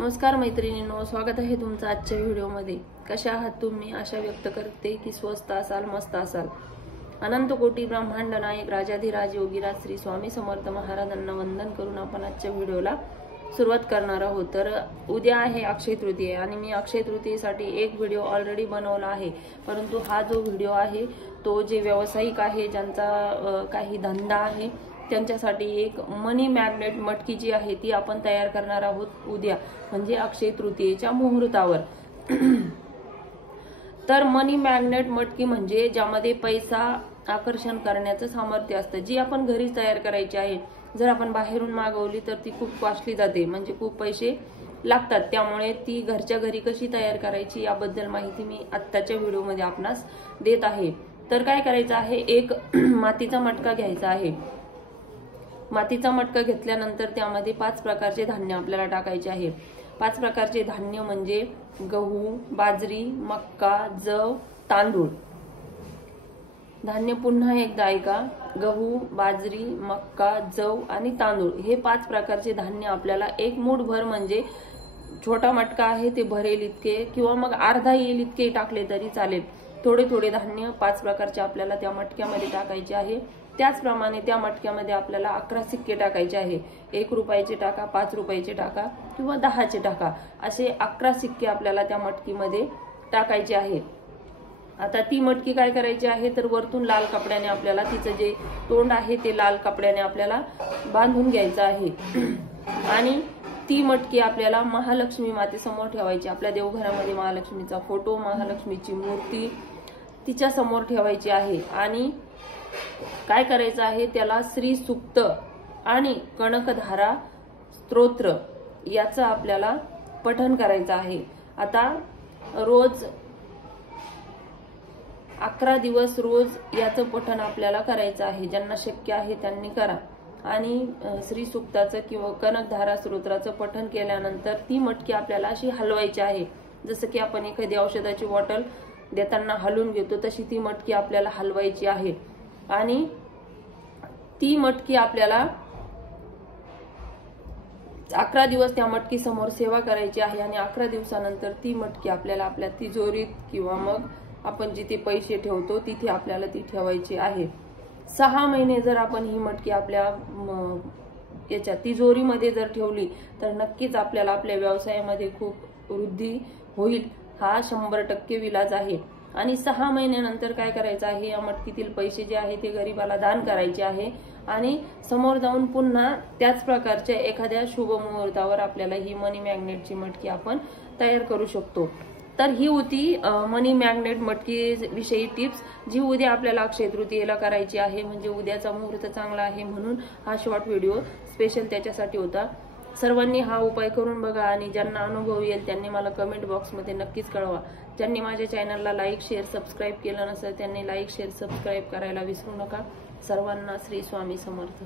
नमस्कार मैत्रिणींनो, स्वागत आहे तुमचं आजच्या व्हिडिओमध्ये। कशा आहात तुम्ही? आशा व्यक्त करते की स्वस्त असाल, मस्त असाल। अनंत कोटी ब्रह्मांड नायक राजाधिराज योगीराज श्री स्वामी समर्थ महाराजांना वंदन करून आपण आजच्या व्हिडिओला सुरुवात करणार आहोत। तर उद्या आहे अक्षय तृतीया आणि मी अक्षय तृतीयेसाठी एक व्हिडिओ ऑलरेडी बनवला आहे, परंतु हा जो व्हिडिओ आहे तो जे व्यावसायिक आहे, ज्यांचा काही धंदा आहे त्यांच्यासाठी एक मनी मॅग्नेट मटकी जी आहे ती आपण तयार करणार आहोत उद्या, म्हणजे अक्षय तृतीयेच्या मुहूर्तावर। तर मनी मॅग्नेट मटकी म्हणजे ज्यामध्ये पैसा आकर्षण करण्याचं सामर्थ्य असतं, जी आपण घरीच तयार करायची आहे। जर आपण बाहेरून मागवली तर ती खूप कॉस्टली जाते, म्हणजे खूप पैसे लागतात। त्यामुळे ती घरच्या घरी कशी तयार करायची याबद्दल माहिती मी आत्ताच्या व्हिडिओमध्ये आपणास देत आहे। तर काय करायचं आहे, एक मातीचा मटका घ्यायचा आहे। मातीचा मटका घेतल्यानंतर त्यामध्ये 5 प्रकारचे धान्य आपल्याला टाकायचे आहे। 5 प्रकारचे धान्य म्हणजे गहू, बाजरी, मक्का, जव, तांदूळ। धान्य पुन्हा एकदा ऐका, गहू, बाजरी, मक्का, जव आणि तांदूळ हे 5 प्रकारचे धान्य आपल्याला एक मूठ भर, म्हणजे छोटा मटका आहे ते भरेल इतके किंवा मग अर्धा येईल इतके टाकले तरी चालेल। थोडे थोडे धान्य 5 प्रकारचे आपल्याला त्या मटक्यामध्ये टाकायचे आहे। त्याचप्रमाणे त्या मटक्यामध्ये आपल्याला 11 सिक्के टाकायचे आहे। 1 रुपयाचे टाका, 5 रुपयाचे टाका किंवा 10चे टाका, असे 11 सिक्के आपल्याला त्या मटकीमध्ये टाकायचे आहे। आता ती मटकी काय करायची आहे, तर वरतून लाल कपड्याने आपल्याला तिचं जे तोंड आहे ते लाल कपड्याने आपल्याला बांधून घ्यायचं आहे आणि ती मटकी आपल्याला महालक्ष्मी मातेसमोर ठेवायची। आपल्या देवघरामध्ये महालक्ष्मीचा फोटो, महालक्ष्मीची मूर्ती तिच्या समोर ठेवायची आहे आणि काय करायचं आहे, त्याला श्री सूक्त आणि कनकधारा स्तोत्र याचं आपल्याला पठण करायचं आहे। आता रोज 11 दिवस रोज याचं पठण आपल्याला करायचं आहे। ज्यांना शक्य आहे त्यांनी करा आणि श्री सूक्ताचं किंवा कनकधारा स्तोत्राचं पठण केल्यानंतर ती मटकी आपल्याला अशी हलवायची आहे। जसं की आपण एखादी औषधाची बॉटल देताना हलवून घेतो तशी ती मटकी आपल्याला हलवायची आहे आणि ती मटकी आपल्याला 11 दिवस त्या मटकी समोर सेवा करायची आहे आणि 11 दिवसानंतर ती मटकी आपल्याला आपल्या तिजोरीत किंवा मग आपण जिथे पैसे ठेवतो तिथे आपल्याला ती ठेवायची आहे। 6 महिने जर आपण ही मटकी आपल्या याच्या तिजोरीमध्ये जर ठेवली तर नक्कीच आपल्याला आपल्या व्यवसायामध्ये खूप वृद्धी होईल, हा 100% विलाज आहे। आणि 6 महिन्यानंतर काय करायचं आहे, या मटकीतील पैसे जे आहे ते गरिबाला दान करायचे आहे आणि समोर जाऊन पुन्हा त्याच प्रकारच्या एखाद्या शुभ मुहूर्तावर आपल्याला ही मनी मॅग्नेटची मटकी आपण तयार करू शकतो। तर ही होती मनी मॅग्नेट मटकी विषयी टिप्स, जी उद्या आपल्याला अक्षय तृतीयेला करायची आहे। म्हणजे उद्याचा मुहूर्त चांगला आहे म्हणून हा शॉर्ट व्हिडिओ स्पेशल त्याच्यासाठी होता। सर्वांनी हा उपाय करून बघा आणि ज्यांना अनुभव येईल त्यांनी मला कमेंट बॉक्समध्ये नक्कीच कळवा। ज्यांनी माझ्या चॅनलला लाईक, शेअर, सबस्क्राईब केलं नसेल त्यांनी लाईक, शेअर, सबस्क्राईब करायला विसरू नका। सर्वांना श्री स्वामी समर्थ।